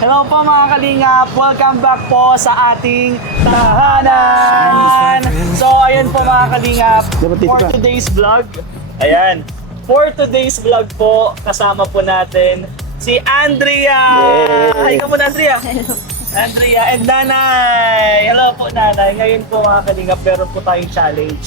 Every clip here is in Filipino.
Hello po mga kalingap, welcome back po sa ating tahanan. So ayun po mga kalingap, for today's vlog, ayan, for today's vlog po, kasama po natin si Andrea. Hi ka muna Andrea. Andrea and Nanay. Hello po Nanay. Ngayon po mga kalingap, meron po tayong challenge.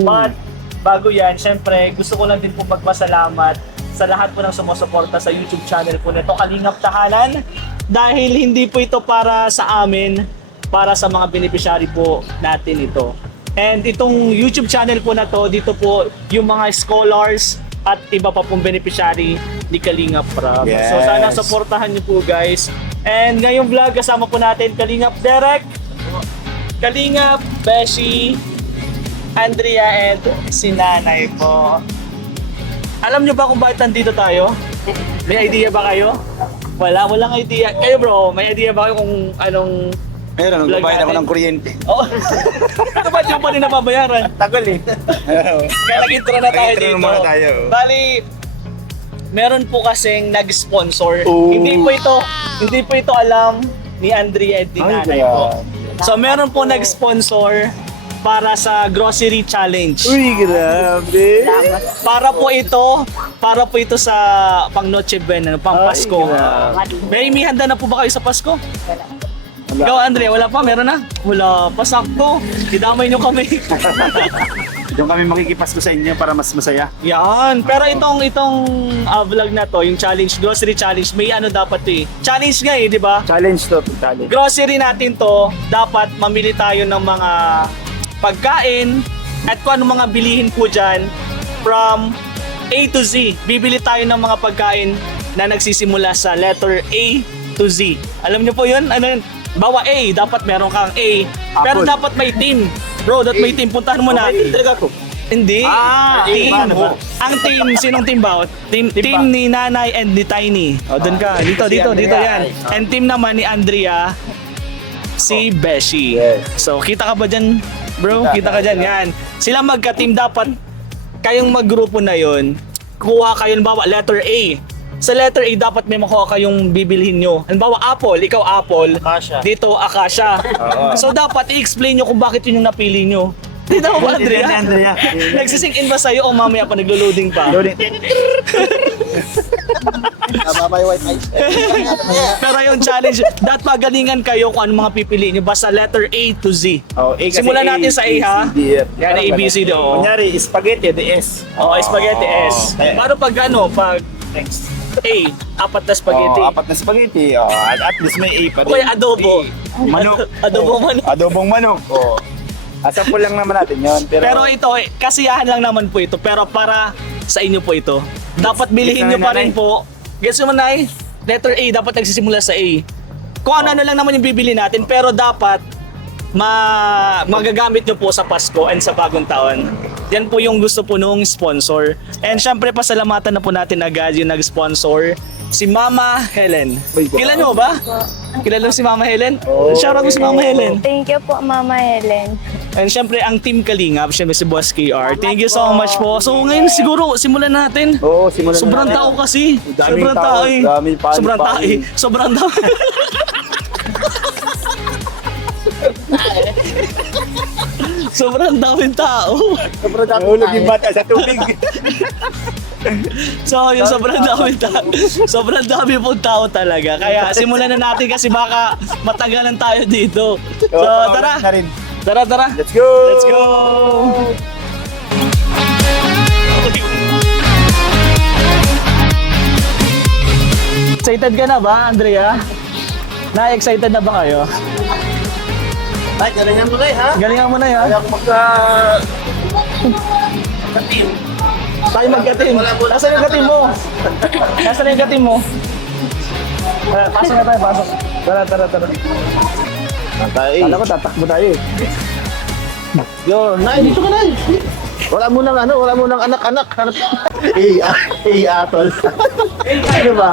But bago yan, syempre gusto ko lang din po magpasalamat sa lahat po ng sumusuporta sa YouTube channel po nito, Kalingap Tahanan. Dahil hindi po ito para sa amin, para sa mga beneficiary po natin ito. And itong YouTube channel po na to, dito po yung mga scholars at iba pa pong beneficiary ni Kalingap Prab. Yes. So sana supportahan niyo po guys. And ngayong vlog kasama po natin Kalingap Derek, Kalingap Beshi, Andrea and si Nanay po. Alam nyo ba kung bakit nandito tayo? May idea ba kayo? Walang idea. Kayo bro, may idea ba kayo kung anong Meron, vlog nagbabayad ako natin? ng kuryente. Oh. Ano ba yung pa rin nababayaran? Tagal eh. Kaya nag-intro na tayo Nag-intro dito. na muna tayo. Bali, meron po kasing nag-sponsor. Oh. Hindi po ito alam ni Andrea at ni Nanay po. So meron po nag-sponsor para sa grocery challenge. Uy, grabe. Para po ito sa pang Noche Buena, pang Ay, Pasko. grabe. May handa na po ba kayo sa Pasko? Ikaw, Andre, wala pa? Meron na? Wala pa, sakto. Idamay nyo kami. Doon kami makikipasko sa inyo para mas masaya. Yan. Pero itong vlog na to, yung challenge, grocery challenge, may ano dapat eh. Challenge nga eh, di ba? Challenge to, challenge. Grocery natin to, dapat mamili tayo ng mga pagkain at kung ano mga bilihin po dyan from A to Z. Bibili tayo ng mga pagkain na nagsisimula sa letter A to Z. Alam niyo po yun? Ano yun? Bawa A, dapat meron kang A. Pero Apple. dapat may team. Bro, dapat may team. Puntahan mo na. Talaga ko. Hindi. Team. paano ba? Ang team, sinong team ba? Team ba? ni Nanay and ni Tiny. O, doon ka. Dito, Si dito Andrea. yan. And team naman ni Andrea, si Beshi. Yes. So, kita ka ba dyan, bro? Kita ka dyan. Yan. Sila magka-team dapat. Kayong maggrupo na yon, kuha kayo, bawa letter A. Sa letter A, dapat may makuha kayong bibilhin nyo. Halimbawa, Apple. Ikaw, Apple. Acacia. Dito, Acacia. So, dapat i-explain nyo kung bakit yun yung napili nyo. Hindi na ba, Andrea? Andrea. Nagsisink in ba sa'yo o mamaya pa naglo-loading pa? Loading. Babay wifi. Pero yung challenge, dapat magalingan kayo kung ano mga pipiliin nyo. Basta letter A to Z. Oh, A kasi Simulan natin sa A, ha? C, D, F. Yan, A, B, C, D, O. Kunyari, spaghetti, the S. Oh, spaghetti S. Paano pag ano, pag next A, apat na spaghetti. Oh, apat na spaghetti. Oh, at least may A pa rin. Okay, adobo. A. Manok. Adobong manok. Adobong manok. Oh. Sample lang naman natin yon. Pero ito, kasiyahan lang naman po ito. Pero para sa inyo po ito. Dapat bilihin nyo pa rin po. Guess mo na letter A, dapat nagsisimula sa A. Kung ano lang naman yung bibili natin, pero dapat magagamit nyo po sa Pasko and sa bagong taon. Yan po yung gusto po nung sponsor. And syempre pasalamatan na po natin agad yung nag-sponsor, si Mama Helen. Kilala nyo ba? Kilala mo si Mama Helen? Shoutout mo si Mama Helen. Thank you po, Mama Helen. And syempre ang Team Kalingap, syempre si Boss KR. Thank you so much po. So ngayon siguro simulan natin. Oo, simulan na Sobrang natin. tao kasi. Daming Sobrang tao, tao eh. daming panik, Sobrang tao eh. panik. Sobrang tao. Sobrang daming tao. Nahulog yung bata sa tubig. So yung sobrang daming tao. Sobrang dami pong tao talaga. Kaya simulan na natin kasi baka matagalan tayo dito. So tara. Na rin. Tara. Let's go! Let's go! Excited ka na ba, Andrea? Na-excited na ba kayo? Ay, galingan mo na ha? Galingan mo na yan. Kaya ako team. Tayo magka-team. Nasaan yung ka-team mo? Nasaan yung ka-team mo? Pasok na tayo, pasok. Tara. Tayo Kala ko tatakbo tayo eh. Yo, Nay, dito ka na. Wala mo nang anak-anak. Atol. Ano ba?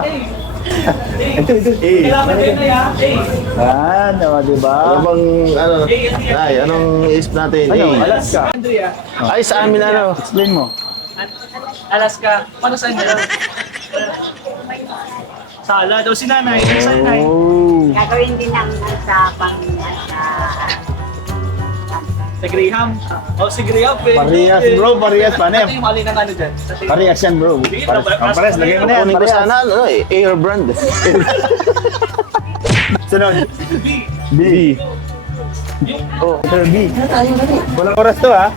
Kailangan kayo na yan. Ano, di ba? Ano bang, Nay, anong isip natin? Ano, Alaska. Andrea, Ay, sa amin Explain mo. Alaska. Paano saan kayo? Sala daw si nanay. Saan nanay? Oh. Gagawin din ang sa Sa Graham. Oh, si Graham. Parehas bro, parehas. Paano Ano yan? yung mali ng ano dyan? Sa tingin mo? Parehas yan bro. Pares, lagay mo na yan. Kunin ko Parehas. sana, ano, Air brand. Sunod. B. Oh, Letter B. Walang oras to ha.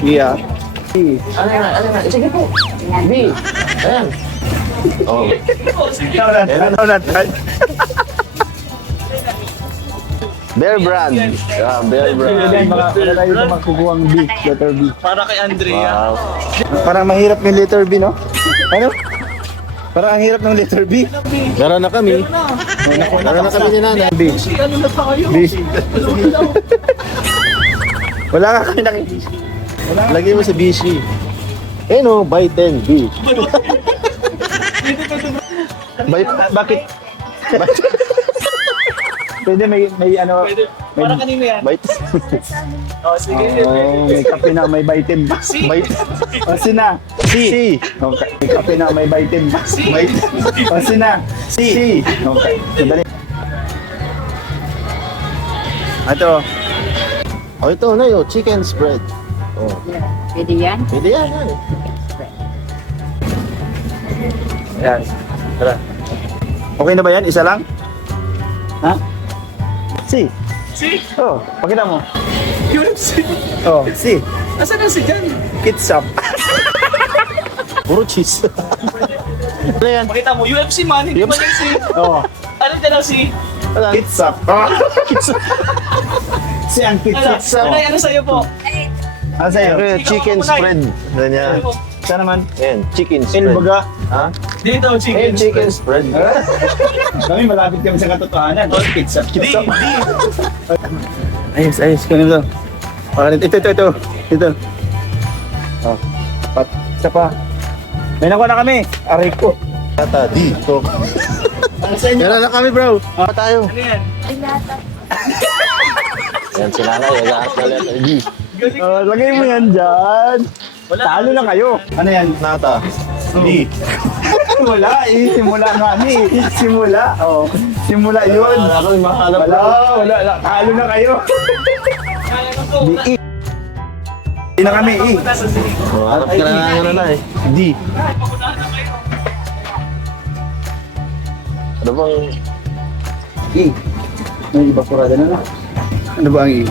Yeah. B. ano yan? Sige po. B. Ayan. Oh. Donut. Bear brand. Yeah, Bear brand. Wala tayo ito magkukuha ang B. Letter B. Para kay Andrea. Wow. Parang mahirap yung letter B, no? Ano? Parang ang hirap ng letter B. Meron na kami. Meron na kami ni nanay. B. Si ano na tayo? B. Wala ka kami nakikita. Lagay mo sa BC. Eh no, buy 10 B. Bakit? Pwede may ano, Pwede. Para kanino yan? Buy Oh, sige. may kape na may vitamin. Si. O sina. C. Okay. May kape na may vitamin. Si. O sina. C. Okay. Madali. Ito. Oh, ito na yun. Chicken spread. Oh. Pwede yan? Pwede yan. Yan. Tara. Okay na ba yan? Isa lang? Ha? C. Si. Oh, pakita mo. UFC. Oh, C. Asan na si Jan? Kitsap. Puro cheese. Ano yan? Pakita mo, UFC man, hindi man yung si. Oh, Ano dyan ang si? kitsap. C ang Ano? kitsap. Ano sa'yo po? Ano sa'yo? Chicken spread. Ganyan. Siya naman. Ayan, chicken El spread. baga. Ha? Dito, Eh, chicken. chicken spread. Kami malapit kami sa katotohanan. Oh, kitsap. Di, Kitsap. di. Ayos. Ganun to. Ito. Ito. Oh. Isa pa. May nakuha na kami. Aray ko. Tata, dito. Meron na kami, bro. Pa tayo. Ano yan? Yan si nanay. Lahat na letter G. Galing. Lagay mo yan dyan. Talo na kayo. Ano yan? Nata. D. Wala eh. Simula nga ni. Simula. Oh. Simula yun. Ako yung mahalap. Wala. Talo na kayo. Kaya ko po. Di Di na kami eh. Nasa si. Harap ka na nga na eh. D. Ano bang... E. May iba kurada na. Ano ba ang E?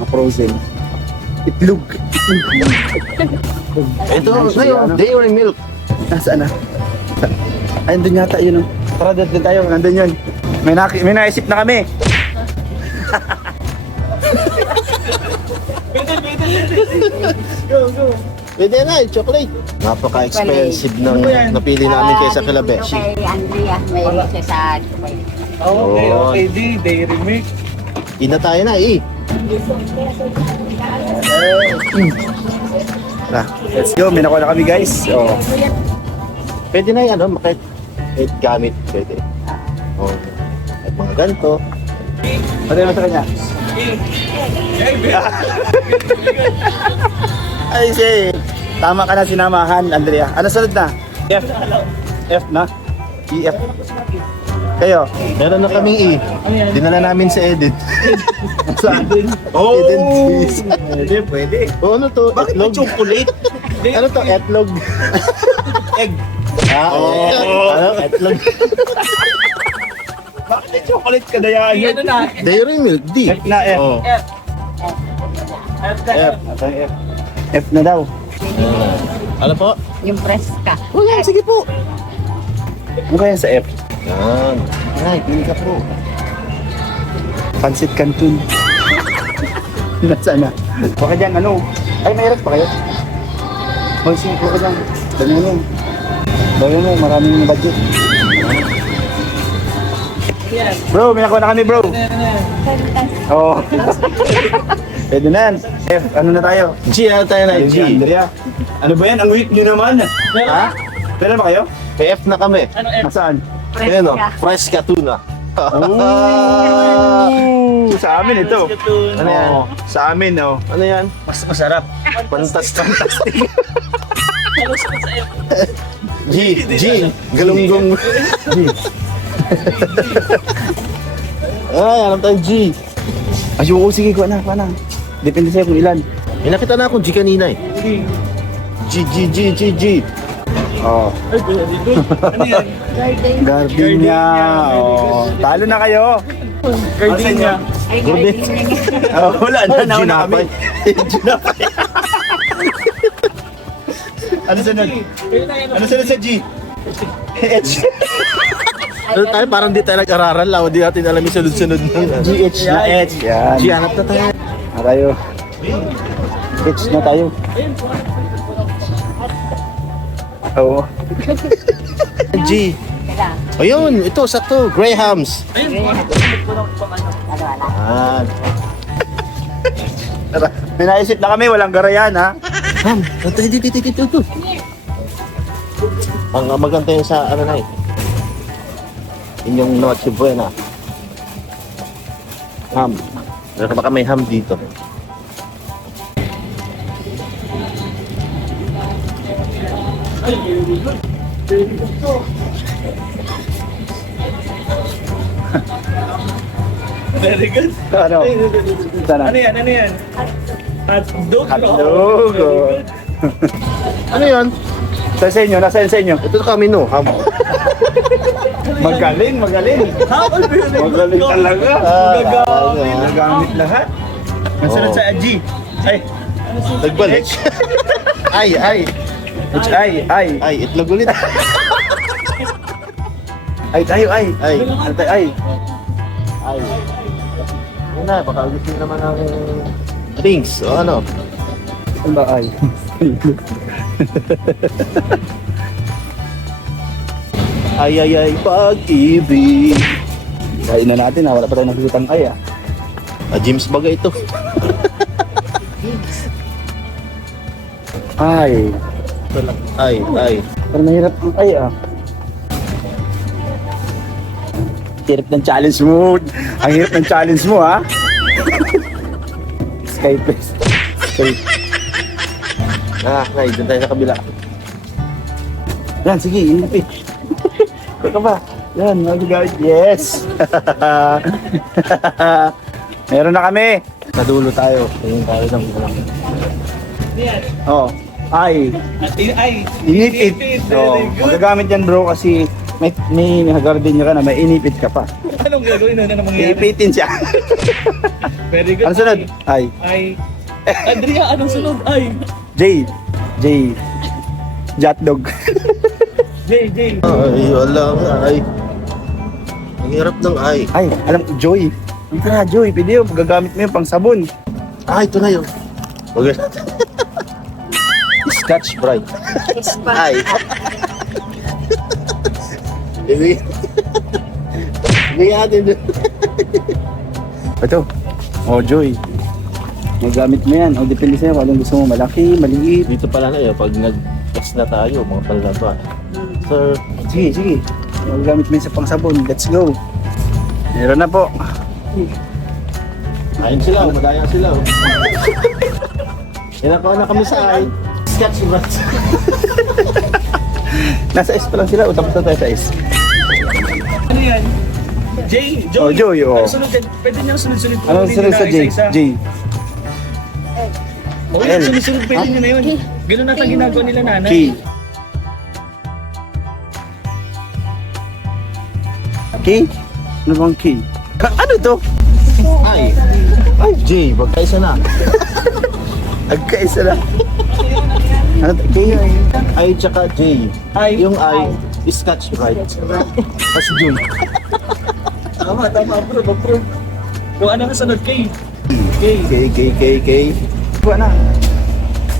Ma-frozen. Itlog. Ito, na yun. Dairy milk. Nasaan na? Ay, andun yata yun. Oh. Tara, doon tayo. Nandun yun. May naisip na kami. Pwede na eh, chocolate. Napaka-expensive ng napili namin kaysa kila Ito Beshi. kay Andrea, may isa sa chocolate. Okay, Dairy Milk. Ina tayo na eh. Tara, let's go. May nakuha na kami guys. Oh. Pwede na yan, ano? Kahit gamit, pwede. Oh, at mga ganito. Pati mo sa kanya. Ay, say. Tama ka na sinamahan, Andrea. Ano sunod na? F. F na? E, F. Kayo? Meron na kaming E. Dinala namin sa edit. Saan? Oh! Pwede. Oh, ano to? Bakit may Etlog? chocolate? Ano to? Etlog? Egg. Ah, ano? Etlog? Bakit may chocolate ka na yan? Ano na? Dairy milk, D. F na, F. Oh. F. F. F. F. F na daw. Ano po? Yung fresca. Oh, yan. Sige po. Ano kaya sa F? Yan. Ay, pili ka po. Pansit Canton. Nasaan na? Baka dyan, ano? Ay, mayroon pa kayo? Hoy, sige, baka dyan. Dami mo. Dami mo, maraming budget. Bro, may nakuha na kami, bro. Oo. Pwede na yan. F, ano na tayo? G, ano tayo na? G. Andrea. Ano ba yan? Ang weak nyo naman. Ha? Pwede ba kayo? May F na kami. Ano F? Nasaan? Ayan o, fresca tuna. Ooh, sa amin ito. Ano yan? Oo, sa amin, oh. Ano yan? Mas masarap. Fantastic. Ano sa F? G, G, galunggong. Ay, alam tayo G. Ayoko, sige, kuha na. Depende sa'yo kung ilan. May nakita na akong G kanina eh. G. Oh. Ano yan? Gardenia. Oh. Talo na kayo. Gardenia. Ay, Gourmet. Oh, wala na. Ay, Nauna ginapay. kami. Ginapay. Ano sunod? Ano sunod sa G? H. Ano tayo, parang di tayo nag-araral lang. Di natin alam yung sunod-sunod ng GH na H. Yan. G, hanap na tayo. Na tayo. H na tayo. Oo. G. Ayun, ito, sakto. Grahams. Ah, Tara, may naisip na kami, walang garayan ha. Ham, ito. Ang maganda yung sa, ano na eh. Inyong Noche Buena. Ham. Baka may ham dito. Very good. Ano? Sana. Ano yan? Hotdog. Hotdog. Oh. Ano yan? Sa inyo, nasa sa inyo. Ito kami no, ham. Magaling. Habol ba yun? Magaling talaga. Gagamit. Nagamit lahat. Nasunod Oo. sa G. Ay. Nagbalik. Ay. H, ay. Itlog ulit. Ay, tayo, ay. Ay. Ano tayo, ay. Ay. Yun na, baka ulitin naman ang rings o ano. Ano ba, ay? Ay, pag-ibig. Kain na natin ha, wala pa tayo nakikitang ay ah. James Baga ito. Ay. Ay. Parang nahirap ang ay ah. Hirap ng challenge mo. Ang hirap ng challenge mo ha. Skype. Ay, dyan tayo sa kabila. Yan, sige, inipit. Kuha ka ba? Yan, magagamit. Yes! Meron na kami. Nadulo tayo. Tingin tayo ng walang. Yan. Oh, ay. Ay. Inipit. Very Oh, good. magagamit yan bro kasi may gardenia ka na, may inipit ka pa. Anong gagawin? Ano mangyayari? Iipitin siya. Very good. Ano sunod? Ay. Ay. Andrea, anong sunod? Ay. J. Jotdog. J. Ay, wala nga ay. Ang hirap ng ay. Ay, alam ko, Joy. Ang tara, Joy. Pwede yun. Gagamit mo yun pang sabon. Ah, ito na yun. Okay. Scotch Brite. Ay. Ibigay natin doon. Ito. Oh, Joy. Magamit mo yan. O, depende sa'yo kung anong gusto mo. Malaki, maliit. Dito pala na yun, pag nag-test na tayo, mga palaba. Sir, Sige. Magamit mo yan sa pang sabon. Let's go. Meron na po. ayun sila, madaya sila. Inakaw na kami sa ay. Scotch Brite. Nasa S pa lang sila. O, tapos na tayo sa S. Ano yan? J. Joy. Oh, Joy, oh. Ano sunod yan? Pwede nyo sunod-sunod. Ano sunod sa J? J. Oh, L. sunod-sunod pwede nyo na yun. Ganun na ginagawa nila nanay. K. K? Ano bang K? Ano to? Ay. Ay, J, magkaisa na. Agkaisa lang. Ano to? K? I tsaka J. Ay. Yung I, Scotch Brite. Tapos J. Tama, approve. Kung ano na sunod, K. K. Buwan na.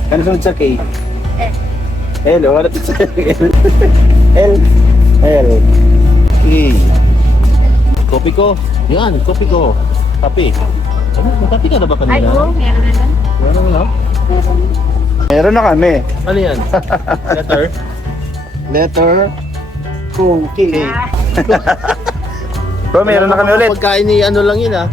Ano sunod sa K? L. O, ano to sa L? L. K. Kopi ko. Yan, kopi ko. Kape. Ano, magkape ka na ba kanina? Ay, oo, meron na lang. Meron na. Meron na kami. Ano yan? Letter? Letter? Kung K. Bro, meron na kami ulit. Pagkain ni ano lang yun ah.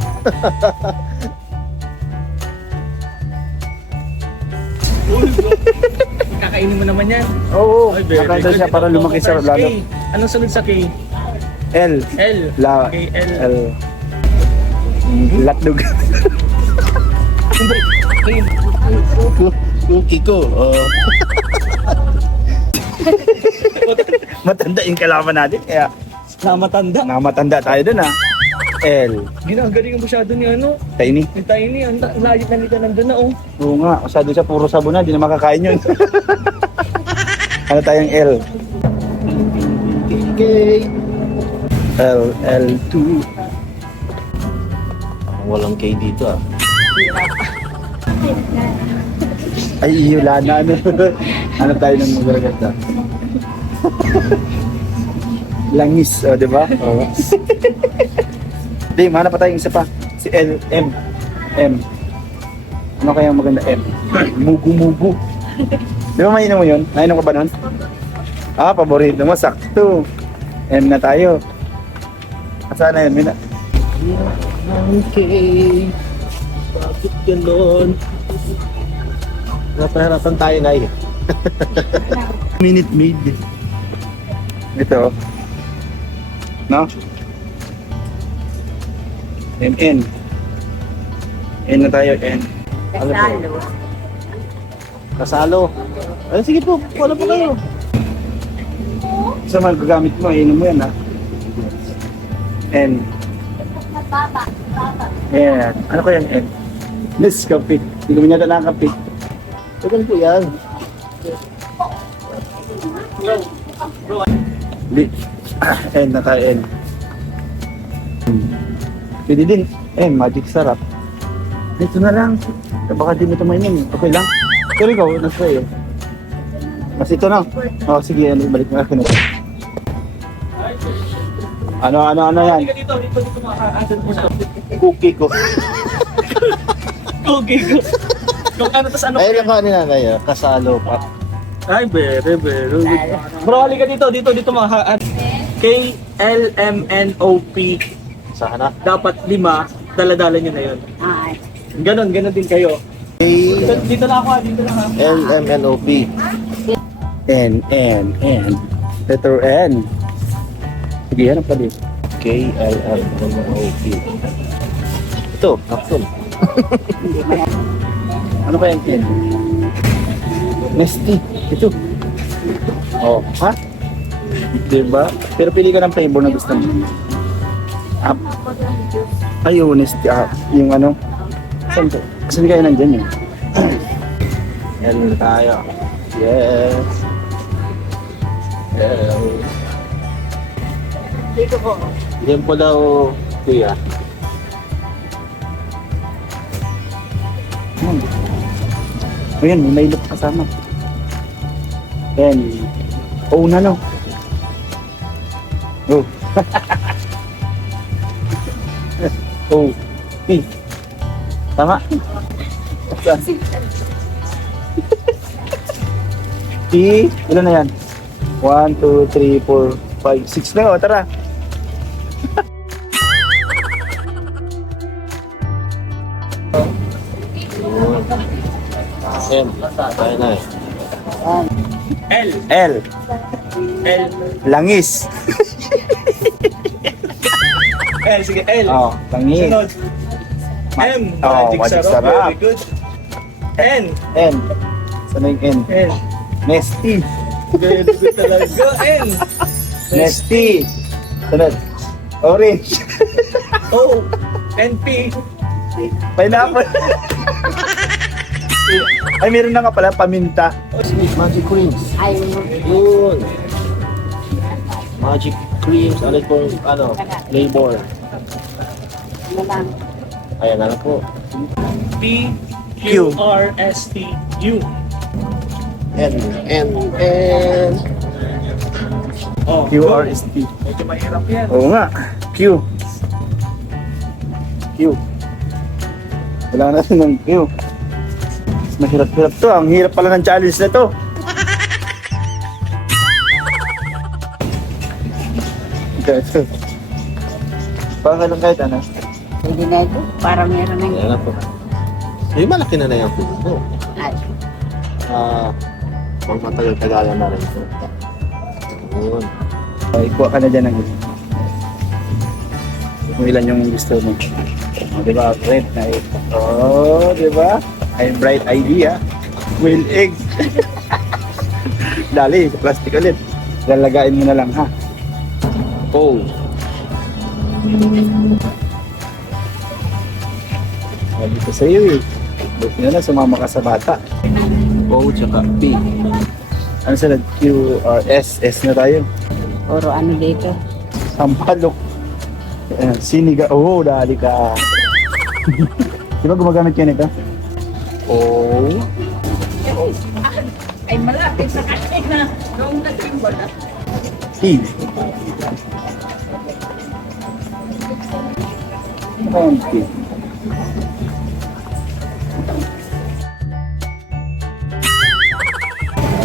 Kakainin mo naman yan. Oo. Ay, very Nakanta good. siya para Ito, lumaki sa first lalo. K. Anong sunod sa K? L. L. La. Okay, L. L. Latdog. Cookie ko. Oh. Matanda yung kalaban natin, kaya Namatanda. namatanda tayo dun ah. L. Ginagaling ang masyado ni ano. Tiny. Yung tiny. Ang layo na nito nandun na oh. Oo nga, masyado siya puro sabon na, di na makakain yun. Ano tayong L? Okay. L, L2. Walang K dito ah. Ay, wala na. Ano tayo ng magaganda? Langis, oh, di ba? Oo. Di, mana pa tayong isa pa. Si L, M. M. Ano kaya maganda? M. Mugu-mugu. Di ba mainom mo yun? Nainom ka ba nun? Ah, paborito mo. Sakto. M na tayo. Saan na yun? Mina? Okay. Bakit gano'n? Napahirapan tayo na eh. Minute Maid. Ito. No? MN. N na tayo, N. Kasalo. Kasalo. Ay, sige po. Wala po kayo. Sa magagamit mo, inom mo yan ha. N. N. Ano ko yung N? Nescafe. Hindi ko yata nakakape. Tagal po yan. N na tayo, N. Pwede din. N, magic sarap. Dito na lang. Baka di mo ito mainom. Okay lang. Pero ikaw, nasa iyo. Mas ito na. Oh, sige, ano, balik mo ako na. Ano yan? Dito makakaasan mo sa Cookie ko. okay ko. Kung ano tas ano. Ay, nakuha ni nanay ah. Kasalo pa. Ay, bere. Bro, halika dito makakaasan. KLMNOP. Saan na? Dapat 5, dala-dala nyo na yun. Ay. Ganon din kayo. Dito na ako, dito na ako. LMNOP. N. Letter N. Sige, hanap pa din. KLMNOP. Ito, kapsul. Ano kaya yung N? Nesty. Ito. Oh, ha? Diba? Pero pili ka ng flavor na gusto mo. Ay, Nesty. Yung ano? Saan to? Kasi hindi kayo nandyan eh. L tayo. Yes. L. Dito po. Yan po daw, kuya. Ayan, may mailot kasama. N. O na no. O. O. P. Tama? P. Ilan na yan? 1, 2, 3, 4, 5, 6 na o. Tara. M. Tayo na eh. L. L. Langis. Sige, L. Oh, langis. Sunod. M. Oh, magic sarap. Very good. N. N. Saan na yung N? N. Nesty. Very good talaga. N. Nesty. Sunod. Orange. O. NP. Pineapple. Ay, meron na nga pala, paminta. Magic creams. Ay, Yun. Magic creams. Ano pong, flavor. ano lang. Ayan na lang po. P. Q. Q. R. S. T. U. N. Oh, QRST. medyo mahirap yan. Oo nga. Q. Q. Wala na rin ng Q. Mahirap-hirap to. Ang hirap pala ng challenge na to. Ito. Parang lang kahit ano. Pwede na ito. Para meron ng... Ayan na po. Yung malaki na yung puso. Ay, Pang matagal-tagalan na rin po. Yun. Ay, kuha ka na dyan ng kung ilan yung gusto mo. O, diba? Red na egg. Oh, diba? Ay, bright idea. Quail egg. Dali, sa plastic ulit. Lalagain mo na lang, ha? Oh. Sabi ko sa'yo eh. Buti na lang, sumama ka sa bata. O, tsaka P. Ano sila? Q, R, S. S na tayo. Puro ano dito. Sampalok. Siniga. Oh, dali ka. Di ba gumagamit ka nito? Oh. Ay, malapit sa kanin na. Noong nag-symbol na. P. Ano ba yung P?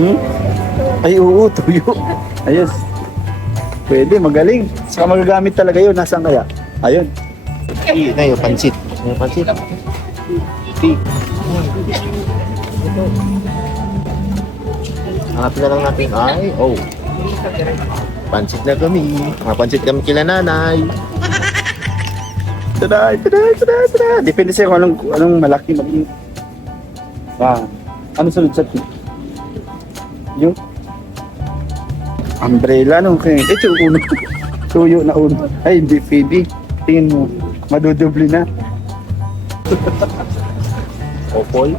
Hmm? Ay, oo, tuyo. Ayos. Pwede, magaling. Saka magagamit talaga yun. Nasaan kaya? Ayun. Na yung pansit. Yung pansit. T. Hanapin na lang natin I, O. Pansit na kami. Pansit kami kila nanay. Tada, tada, tada, tada. Depende sa'yo kung anong malaki maging. Ano sunod sa T? Yung umbrella, no? Okay. Ito, uno. Tuyo na uno. Ay, hindi pwede. Tingin mo, madudubli na. Opol.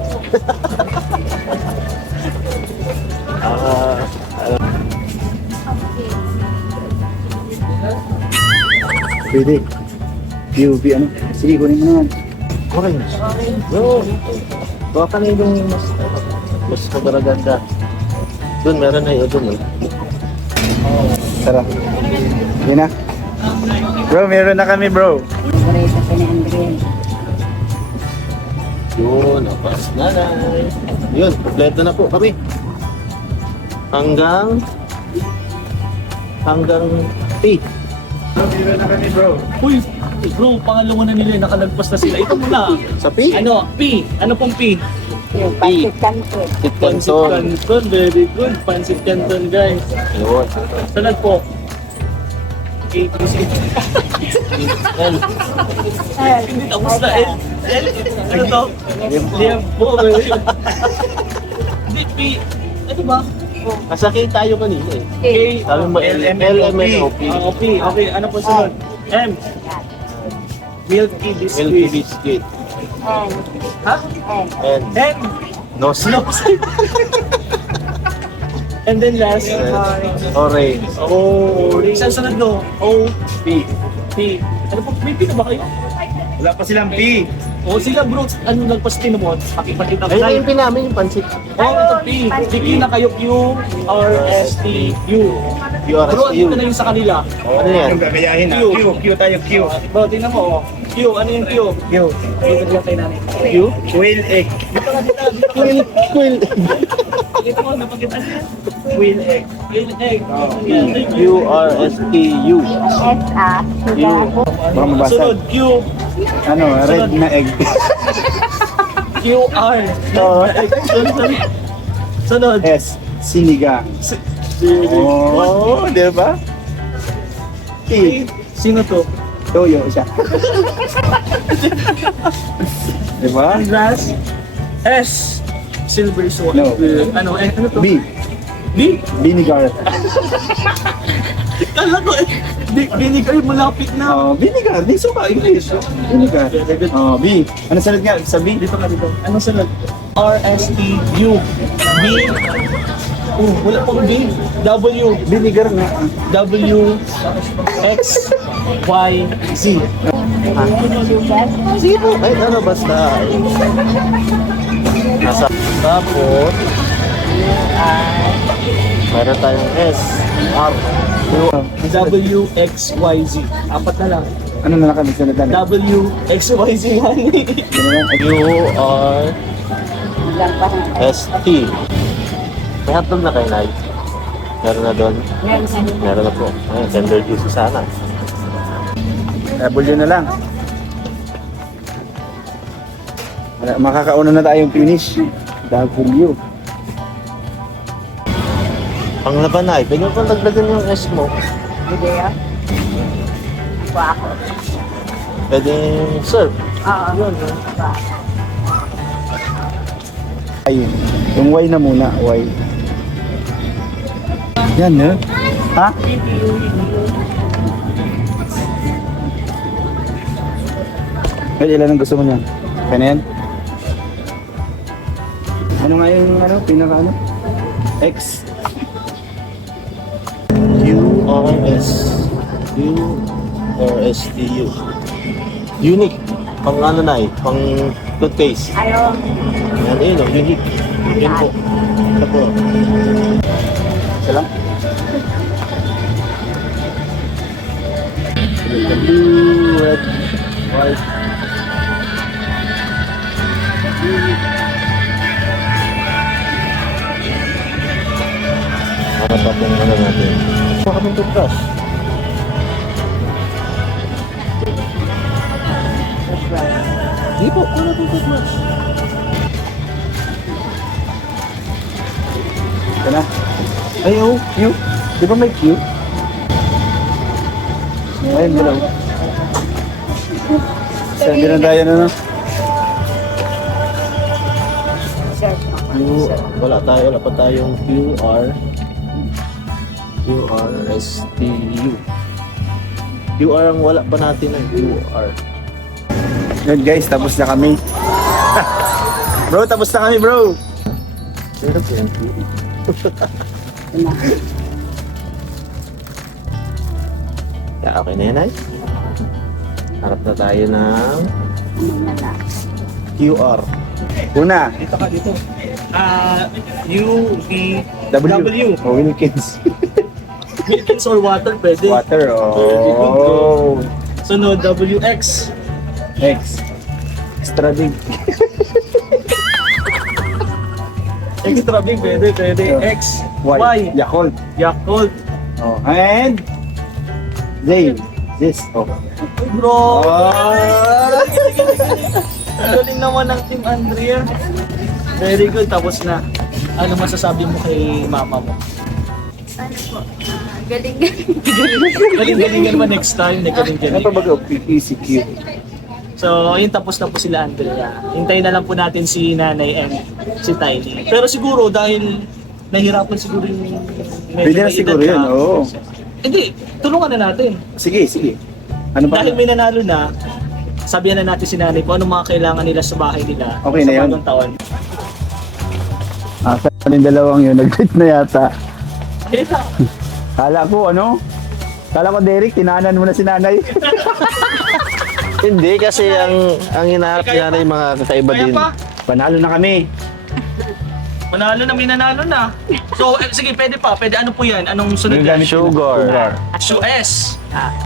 Pwede. PUV, ano? Sige, kunin mo naman. Orange. Yo. Baka na yung mas magaganda. Doon, meron na yun doon eh. Tara. Yun na. Bro, meron na kami, bro. Paborito ko ni Andrea. Yun, napas nanay. Yun, kompleto na po kami. Hanggang T. Meron na kami, bro. Uy, bro, pangalawa na nila, nakalagpas na sila. Ito muna. Sa P? Ano, P. Ano pong P? Yung pancit canton. Tit Pancit Canton. Canton, very good. Pancit Canton, guys. Yun. Sunod po. ABC. L. Hindi tapos na L. L. Ano to? Liam po. Hindi, P. Ano ba? Kasakay tayo kanina eh. K. Sabi mo LMNOP. P. Okay, ano po sunod? M. Milky Milky biscuit. biscuit. And, Ha? and. And N. nose. And then last, Orange. O. Isang sunod no? O. P. P. Ano po? May P na ba kayo? Wala pa silang P. O sila bro, ano nagpastino mo? Pakipakita ko. Ayun yung pinamin yung pansit. Oh, ito P. P na kayo Q, R, S, T, U. Bro, URSU. ito na yung sa kanila. Ano yan? Yung gagayahin na. Q. Q tayo, Q. Bro, tingnan mo. Q, ano yung Q? Q. Dito lang tayo namin. Q? Quail egg. Dito ka, dito. Quill. Dito mo, napakita niya. Quail egg. Quail egg. URSTU. S-A. U. Baka mabasa. Sunod, Q. Ano, red na egg. Q, R. Sunod. S, sinigang. Oh, di ba? T, Sino to? toyo siya. Di ba? Glass. S. Silver sword. No. Ano, ano to? B, B. vinegar. Kala ko eh. Vinegar, malapit na. Vinegar, di suka, English. Vinegar. B. Ano sunod nga? Sa B? Dito ka dito. Ano sunod? R, S, T, U. B. Wala pang B. W. Vinegar nga. W. X. Y. Z. Sige po. Kahit ano basta. Nasa. Tapos. Meron tayong S. R. W, X, Y, Z. Apat na lang. Ano na lang kami sunod na? W, X, Y, Z yan. URST. May hotdog na kayo, Nay? Meron na doon? Meron na po. Ayun, tender juice sana. W na lang. Makakauna na tayong finish. W. Panglaban, Nay. Pwede mo pang dagdagan yung S mo. po ako. Pwedeng serve. Oo. Yun. Ay, yung Y na muna, Y. Yan, no? Ha? Well, ilan ang gusto mo niyan? Kaya na yan? Ano nga yung pinaka X? URSTU. Unique. Pang ano na pang toothpaste. Ayaw. Yan yun, unique. Yun po. Ito po. Isa lang? Blue, red, white. Para pa pong ano natin. Baka ng toothbrush. Di po, wala pong toothbrush. Ito na. Ay, oh. Q? Di ba may Q? Ayun, dalaw. Sabi na tayo na, no? Wala pa tayong QRSTU. QR ang wala pa natin ng QR. Yun guys, tapos na kami. Bro, tapos na kami, bro. Pero po yung QR. Okay na yan, ay? Harap na tayo ng QR. Una, Dito ka dito. U, V, W. Oh, Wilkins. Wilkins or water, pwede. Water, oh. Sunod, WX. X. Extra big. Extra big, pwede. X, Y. Yakult. Yakult. Oh. And Z. This. Oh. Bro! Oh. Ang galing naman ng Team Andrea. Very good, tapos na. Ano masasabi mo kay mama mo? Ano po? Galing. Galing-galingan ba next time? Ano pa Galing-galing. ba ito? PPCQ. So, ayun, tapos na po sila Andrea. Hintayin na lang po natin si Nanay and si Tiny. Pero siguro, dahil nahirapan siguro yung... medyo Pwede na may siguro edad yun, na. oo. Hindi, tulungan na natin. Sige, sige. Ano pa? Dahil may nanalo na, sabihan na natin si Nanay kung ano mga kailangan nila sa bahay nila Okay sa na yun. bagong taon. Saan yung dalawang yun? Nag-quit na yata. Kaya, Kala ko, Kala ko, Derek, tinanan mo na si nanay. Hindi, kasi ang hinaharap niya na yung mga kakaiba kaya din. pa, Panalo na kami. manalo na, may nanalo na. So, sige, pwede pa. Pwede, ano po yan? Anong sunod yan? Sugar. So, S.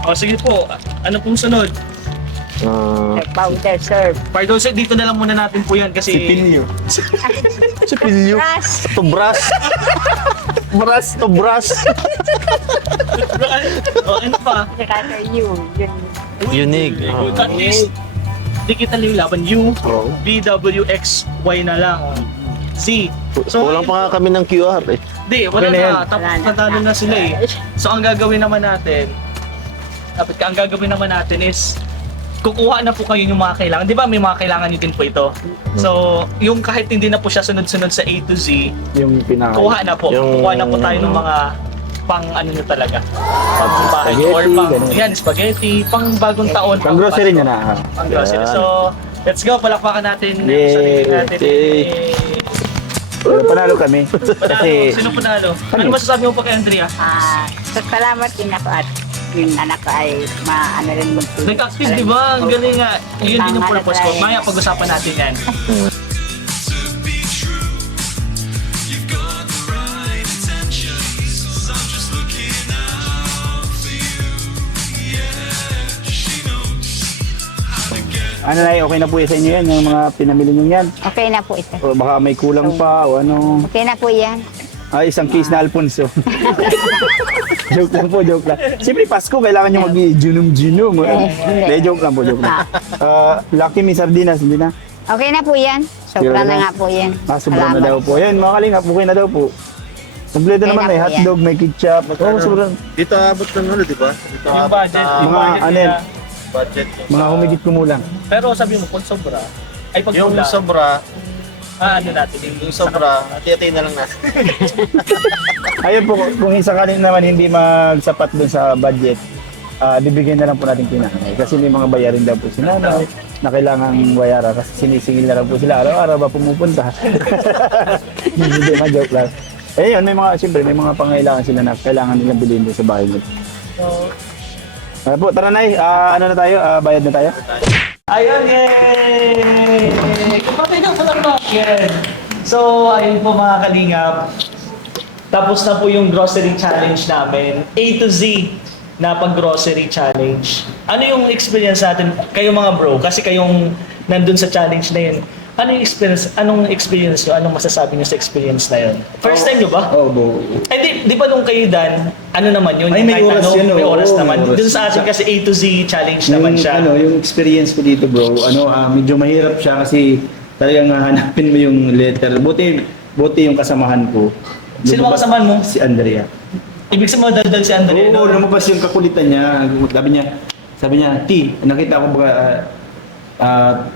O, sige po. Ano pong sunod? Powder serve. Pardon, sir, dito na lang muna natin po yan kasi... Si Pilyo. Brush. Tubras. Tubras. O, ano pa? Saka yun. Unique. Very good. At least, di kita nilalaban. U, Oo. B, W, X, Y na lang. Z. So, Kulang pa nga kami ng QR eh. Di, wala Okay na yan. na. Tapos natalo na sila eh. So, ang gagawin naman natin, is, kukuha na po kayo yung mga kailangan. Di ba may mga kailangan nyo din po ito? So, yung kahit hindi na po siya sunod-sunod sa A to Z, Yung pinaka. kuha na po. Yung- Kuha na po tayo ng mga pang ano nyo talaga. Pang bahay. Spaghetti, Or pang, ganun. yan, spaghetti. Pang bagong taon. Pang grocery niya na. Pang grocery. Yan. So, let's go. Palakpakan natin. Yay! Yung sarili natin. Yay! Pero panalo kami. Panalo. Kasi, Sino panalo? Ano masasabi mo pa kay Andrea? Salamat din ako at yung anak ko ay maano rin mo. Nag-active, di ba? Ang galing nga. Yun din yung Tama na purpose ko. tayo. Maya, pag-usapan natin yan. ano na okay na po sa inyo yan, yung mga pinamili nyo yan. Okay na po ito. O baka may kulang pa o ano. Okay na po yan. Isang case na Alfonso. Joke lang po, joke lang. Siyempre, Pasko, kailangan nyo mag-junum-junum. hindi. Joke lang po, joke lang. Lucky may sardinas, hindi na. Okay na po yan. Sobra Zero na na. nga po yan. Sobra na Salamat. daw po. Yan, mga kalingap, okay na daw po. Kompleto naman, may Kaya po yan. hotdog, may ketchup. Oo, sobrang Dito abot ng ano, di ba? Dito Yung abot budget, na yung mga budget ano nila. yan. budget. mga humigit kumulang. Pero sabi mo, kung sobra, ay pag Yung wala, sobra, ano natin, yung sobra, hati-hati na lang natin. Ayun po, kung isakaling naman hindi magsapat dun sa budget, bibigyan na lang po natin kinanay. Kasi may mga bayarin daw po si nanay na kailangan bayaran kasi sinisingil na lang po sila. Araw-araw ba pumupunta? Hindi, ma-joke lang. Eh yun, siyempre, may mga pangailangan sila na kailangan nilang bilhin doon sa bahay nila. Po, tara Nay, ano na tayo? Bayad na tayo? ayun, yay! Kapatid ng palakpakin! So, ayun po mga kalingap. Tapos na po yung grocery challenge namin. A to Z na pag-grocery challenge. Ano yung experience natin? Kayo mga bro, kasi kayong nandun sa challenge na yun. Ano yung experience? Anong experience nyo? Anong masasabi nyo sa experience na yun? First time nyo ba? Oo, bo. Eh, di ba nung kayo Dan, ano naman yun? Ay, may Kahit oras yun, May oo, oras naman. may oras. Dun sa atin kasi A to Z challenge naman siya. Yung experience ko dito bro, medyo mahirap siya kasi talagang hanapin mo yung letter. Buti yung kasamahan ko. Sino ba kasamahan mo? Si Andrea. Ibig sabihin daldal si Andre. Oo, lumabas yung kakulitan niya. Sabi niya, T, nakita ko ba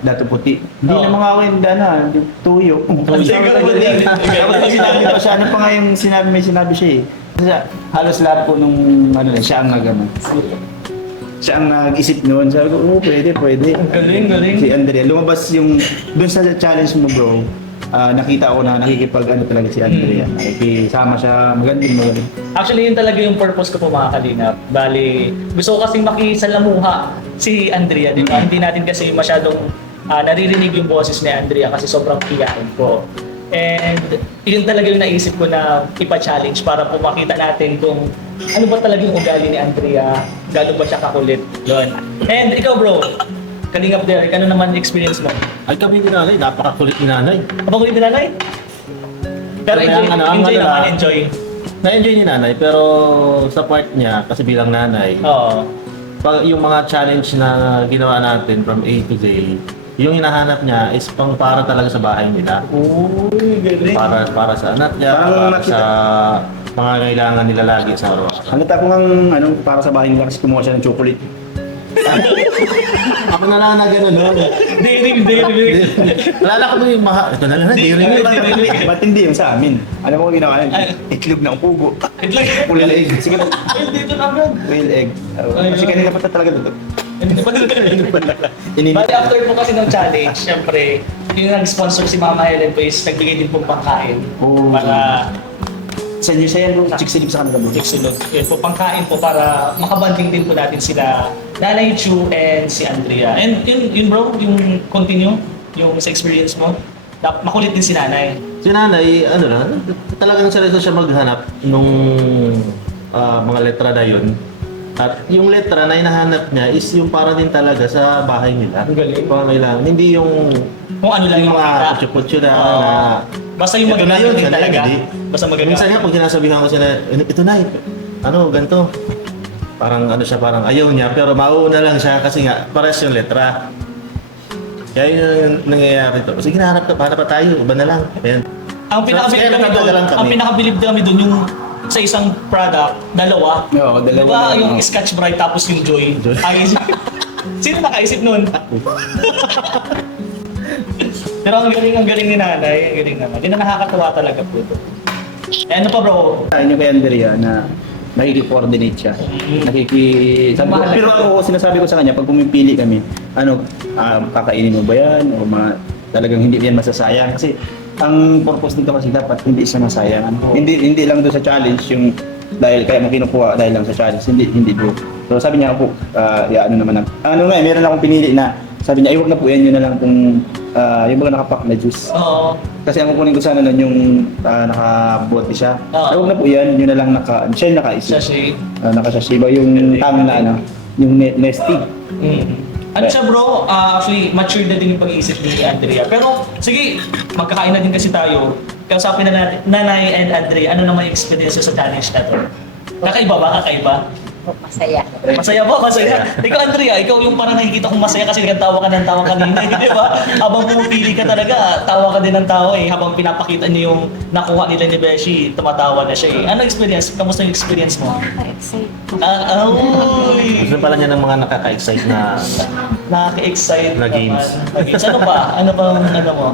dato puti. Hindi Oo. na mga ako yung yung tuyo. Tapos sinabi ko siya, ano pa nga yung sinabi siya eh. Kasi halos lahat po nung siya ang siya ang nag-isip noon. Sabi ko, oo, pwede. Galing. Si Andrea, lumabas yung, doon sa challenge mo bro, nakita ko na talaga si Andrea. Nakikisama siya, magaling. Actually, yun talaga yung purpose ko po mga kalingap. Bali, gusto ko kasing makisalamuha si Andrea, di ba? Hindi natin kasi masyadong naririnig yung boses ni Andrea kasi sobrang kiyain ko. And yun talaga yung naisip ko na ipa-challenge para po makita natin kung ano ba talaga yung ugali ni Andrea, gano'n ba siya kakulit doon. And ikaw bro, Kalingap Derek, ano naman experience mo? Ay kami ni nanay, napakakulit ni nanay. Kapag ulit ni nanay? Pero Kaya enjoy, ang enjoy ano naman, lang, enjoy. Na-enjoy ni nanay, pero sa part niya, kasi bilang nanay, Oo. yung mga challenge na ginawa natin from A to Z, yung hinahanap niya is pang para talaga sa bahay nila. Uy, galing. Para sa anak niya, Parang para sa mga kailangan nila lagi sa araw. Hanggat ako ng para sa bahay nila kasi kumuha siya ng chocolate. Ako na lang na gano'n, no? Daring. Alala ko yung ito na lang na, daring yun. Ba't hindi yung sa amin? Alam mo kung ginawa yun? Itlog na pugo. Kulay egg. Sige na. Dito na agad. Quail egg. Kasi kanina pa talaga dito. Bali after po kasi ng challenge, syempre, yung nag-sponsor si Mama Helen po is nagbigay din pong pangkain. Oo. Para Send sa yan, chiksilip sa kanila. sunod. Yun po, pangkain po para makabanding din po natin sila Nanay Chu and si Andrea. And yun bro, yung continue, yung sa experience mo, makulit din si Nanay. Si nanay, talagang seryoso siya maghanap nung mga letra na yun. At yung letra na hinahanap niya is yung para din talaga sa bahay nila. Ang galing. Pangailangan. Hindi yung Kung ano lang yung mga makita. kutsu-kutsu na, Oo. na Basta yung ito na maganda yun, din sana talaga. hindi. Basta maganda. Minsan nga pag sinasabihan ko sila, ito na, ganito. Parang parang ayaw niya, pero mauuna lang siya kasi nga, pares yung letra. Kaya yun yung nangyayari to. Sige, hanap pa tayo, iba na lang. Ayan. Ang pinakabilib So, kami doon, nagdadala lang kami. ang pinakabilib kami doon yung sa isang product, dalawa. Oo, dalawa Diba na, yung oo. Scotch Brite tapos yung Joy? Sino nakaisip nun? Pero ang galing ni Nanay, ang galing naman. Yun ang nakakatawa talaga po ito. Eh, ano pa bro? Sabi niyo kay Andrea na nakiki-coordinate siya. Pero ako, sinasabi ko sa kanya, pag pumipili kami, kakainin mo ba yan? O talagang hindi yan masasayang. Kasi ang purpose nito kasi dapat hindi siya masayang. Hindi lang doon sa challenge yung dahil kaya mo kinukuha dahil lang sa challenge. Hindi doon. So sabi niya ako, meron akong pinili na sabi niya, wag na po yan, yun na lang kung yung mga nakapack na juice. Oo. Kasi ang kukunin ko sana nun yung nakabote siya. Oo. Ay, wag na po yan, yun na lang siya yung nakaisip. Sashi. Nakasashiba yung tang na yung nesty. Ano siya bro, actually mature na din yung pag-iisip ni Andrea. Pero sige, magkakain na din kasi tayo. Kausapin na natin, Nanay and Andrea, ano naman yung experience sa challenge na to? Kakaiba ba? Kakaiba? Masaya. Masaya ba? Masaya. Ikaw, Andrea, ikaw yung parang nakikita kong masaya kasi nagtawa ka ng tawa kanina, di ba? Habang pumipili ka talaga, tawa ka din ng tawa eh. Habang pinapakita niyo yung nakuha nila ni Beshi, tumatawa na siya eh. Ano experience? Kamusta yung experience mo? Excited. Uy! Gusto pala niya ng mga nakaka-excite na Nakaka-excite Na games. naman. Na games. Ano ba? Ano bang ano mo?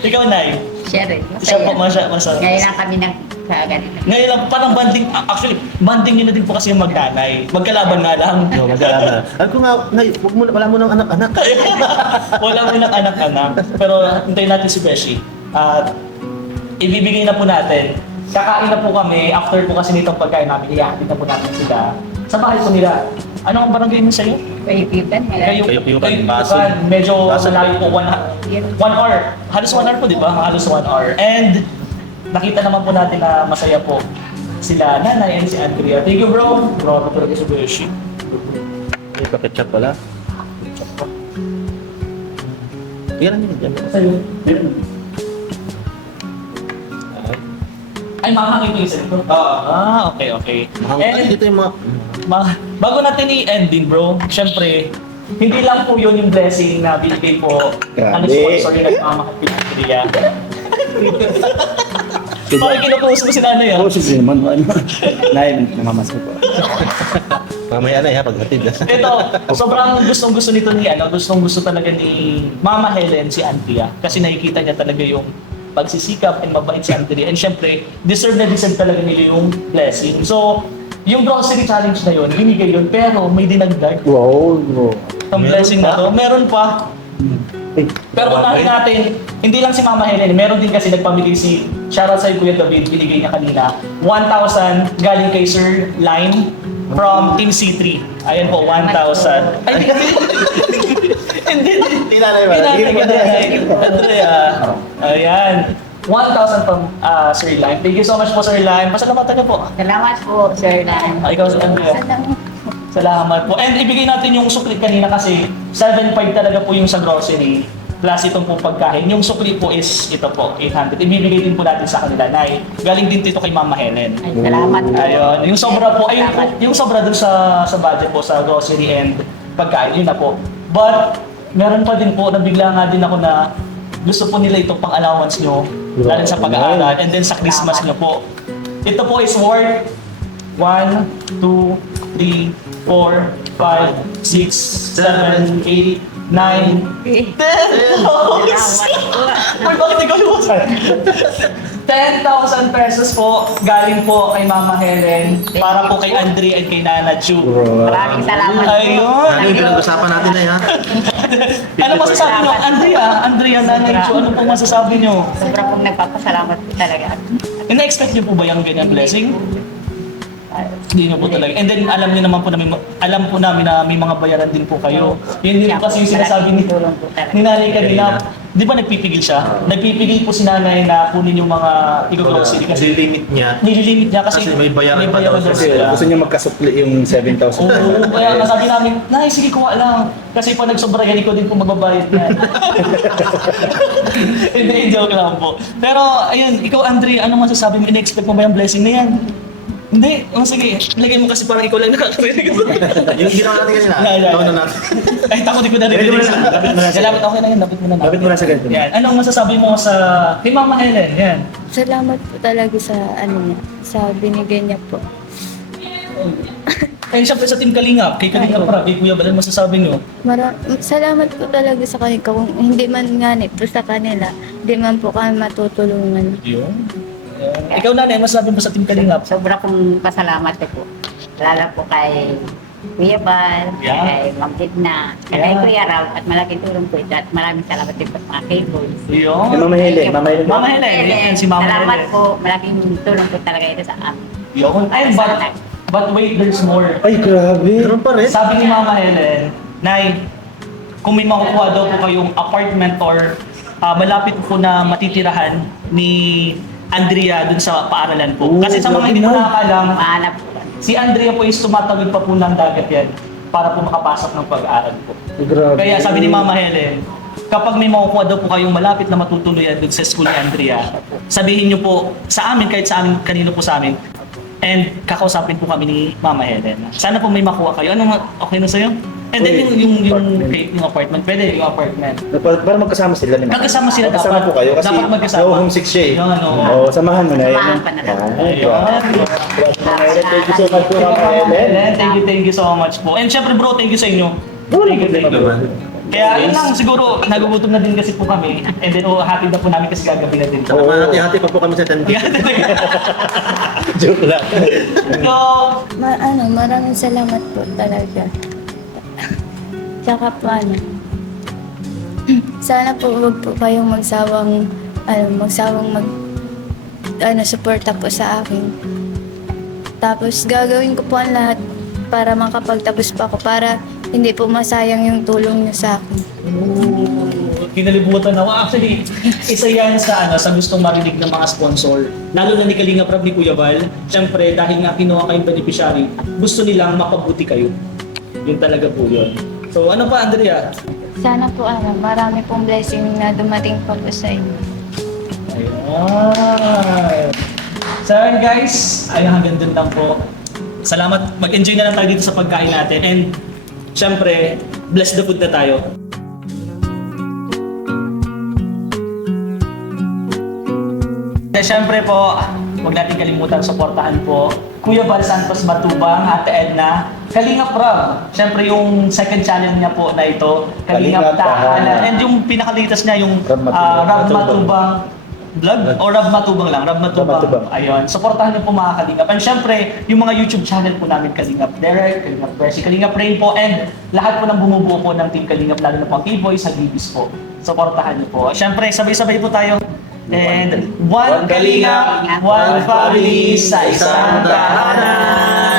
Ikaw, Nay. Siya rin. Siya po Masaya. masaya. Ngayon lang kami nagkaganito. Ngayon lang, parang banding, actually, banding nyo na din po kasi yung magnanay. Magkalaban nga lang. no, magkala. Alam ko nga, Nay, wala mo ng anak-anak. Wala mo ng anak-anak. Pero hintayin natin si Beshi. At ibibigay na po natin. Kakain na po kami. After po kasi nitong pagkain namin, iyahatid na po natin sila. Sa bahay po nila. Ano ang barangay mo sa'yo? Paipitan. Kayup-kayupan, Pasig. Medyo Pasig. malayo po. 1 hour. Halos 1 hour po, di ba? Halos 1 hour. And nakita naman po natin na masaya po sila nanay and si Andrea. Thank you, bro. Bro, talaga si Beshi. May paketchup pala. Yan ang yun. Sa'yo. Ay, makakakita yung sa'yo. Okay, okay. And, Dito yung mga... bago natin i-end din, bro, syempre, hindi lang po yun yung blessing na binigay po Grabe. ano sponsor yung nagmamahal kay Andrea. Parang kinupost mo si nanay, ah. Oo, sige naman. Nay, namamas ko po. Mamaya na paghatid. Ito, sobrang gustong-gusto nito ni, gustong-gusto talaga ni Mama Helen si Andrea. Kasi nakikita niya talaga yung pagsisikap and mabait si Andrea. And syempre, deserve na deserve talaga nila yung blessing. So, yung grocery challenge na yun, binigay yun, pero may dinagdag. Wow, wow. Ang blessing na to. Meron pa. Pero unahin natin, hindi lang si Mama Helen, meron din kasi nagpamigay si, shoutout sa Kuya David, binigay niya kanina, 1,000 galing kay Sir Line from Team C3. Ayan po, 1,000. Ay, hindi. Tinanay ba? Andrea. Ayan. 1,000 from Sir Line. Thank you so much po, Sir Line. Pasalamatan niyo po. Salamat po, Sir Nan. Ikaw, Sir Andrea. Salamat po. And ibigay natin yung sukli kanina kasi 7.5 talaga po yung sa grocery. Plus itong po pagkain. Yung sukli po is ito po, 800. Ibibigay din po natin sa kanila. Nay, galing din dito kay Mama Helen. Ay, salamat po. Ayun. Yung sobra po, ayun po, yung sobra dun sa budget po sa grocery and pagkain, yun na po. But, meron pa din po, nabigla nga din ako na gusto po nila itong pang-allowance nyo, lalo sa pag-aaral, and then sa Christmas nyo po. Ito po is worth 1, 2, 3, 4, 5, 6, 7, 8, 9, 10! Uy, bakit ikaw lumasan? 10,000 pesos po galing po kay Mama Helen para po kay Andre and kay Nana Chu. Maraming salamat po. Ayun! Ano yung pinag-usapan natin na yan? Ano masasabi nyo? Andrea, Nana Chu, ano po masasabi nyo? Sobra pong nagpapasalamat po talaga. Na-expect nyo po ba yung ganyan blessing? Hindi nyo po talaga. And then alam niyo naman po na alam po namin na may mga bayaran din po kayo. Yun din po kasi yung sinasabi ni Nanay kanina. Di ba nagpipigil siya? Nagpipigil po si Nanay na kunin yung mga grocery kasi Limit niya. nililimit niya kasi Kasi may bayaran pa daw daw Kasi sila. gusto niya magkasukli yung 7,000. Oo, kaya nasabi namin, Nay, sige kuha lang. Kasi pag nagsobra yan, ikaw din po magbabayad yan. Hindi, joke lang po. Pero, ayun, ikaw Andre, ano masasabi mo? In-expect mo ba yung blessing na yan? Hindi, sige. Lagay mo kasi parang ikaw lang nakakarinig. Yung ginawa natin kanina, Yeah. gawin na natin. Ay, takot di ko na Lapit mo rin. na lang, lapit mo na lang. Lapit, okay na yan, lapit mo na. Lapit mo na sa ganito. Yan. Anong masasabi mo sa kay Mama Helen? Yan. Salamat po talaga sa ano niya, sa binigay niya po. Ayun, syempre sa Team Kalingap, kay Kalingap para, kay Kuya Bal, ano masasabi nyo? Salamat po talaga sa kanila. Kung hindi man nga po sa kanila, hindi man po kami matutulungan. Yun. Ikaw Nanay, masasabi mo sa Team Kalingap? Sobra pong pasalamat po. Lalo po kay Kuya Bal, Yeah. kay Ma'am Edna, kay Yeah. Kuya Raul, at malaking tulong po ito. At maraming salamat din po sa mga cables. Yun. Mama Helen, Mama Helen. Mama Helen, yan si Mama Salamat Helen. po. Malaking tulong po talaga ito sa amin. Yun. Ayun, but wait, there's more. Ay, grabe. Meron pa rin. Sabi ni Mama Helen, Nay, kung may makukuha daw po kayong apartment or malapit po na matitirahan ni Andrea dun sa paaralan po. Oh, Kasi sa mga hindi po grabe, nakakalam, Mahanap po. si Andrea po is tumatawid pa po ng dagat yan para po makapasok ng pag-aaral po. Grabe. Kaya sabi ni Mama Helen, kapag may makukuha daw po kayong malapit na matutuluyan dun sa school ni Andrea, sabihin niyo po sa amin, kahit sa amin, kanino po sa amin, And kakausapin po kami ni Mama Helen. Sana po may makuha kayo. Ano okay na sa'yo? And then yung apartment. Pwede yung apartment. Para magkasama sila. Magkasama sila magkasama dapat. po kayo kasi Dapat magkasama. homesick siya eh. Yun, oo. Oo, samahan mo na yan. Samahan pa na lang. Thank you so much po, Mama Helen. Thank you so much po. And syempre bro, thank you sa inyo. Thank you. Kaya yun lang, siguro nagugutom na din kasi po kami. And then happy na po namin kasi gagabi na din. Saka hati-hati pa po kami sa tanti. Joke lang. So, Maraming salamat po talaga. Tsaka po sana po huwag po kayong magsawang suporta po sa akin. Tapos gagawin ko po ang lahat para makapagtapos pa ako, para hindi po masayang yung tulong niyo sa akin. kinalibutan ako. Actually, isa yan sa gustong marinig ng mga sponsor. Lalo na ni Kalinga Prab, ni Kuya Val. Siyempre, dahil nga kinuha kayong beneficiary, gusto nilang mapabuti kayo. Yun talaga po yun. So, ano pa, Andrea? Sana po marami pong blessing na dumating pa po sa inyo. Ayan. So yun guys, ay hanggang dun lang po. Salamat, mag-enjoy na lang tayo dito sa pagkain natin. And syempre, bless the food na tayo. And syempre po, huwag natin kalimutan suportahan po Kuya Val Santos Matubang, Ate Edna, Kalinga Prab. Syempre yung second channel niya po na ito, Kalinga Kalingap Tahanan. Tahanan. And yung pinaka-latest niya, yung Rab Matubang. Rab Matubang vlog o Rab Matubang lang, Rab Matubang. Matubang. Ayun, supportahan niyo po mga Kalingap. And syempre, yung mga YouTube channel po namin, Kalingap Derek, Kalingap Percy, Kalingap Rain po, and lahat po ng bumubuo po ng Team Kalingap, lalo na po ang K-Boy sa Libis po. Supportahan niyo po. Syempre, sabay-sabay po tayo. And one Kalingap, one family sa isang tahanan.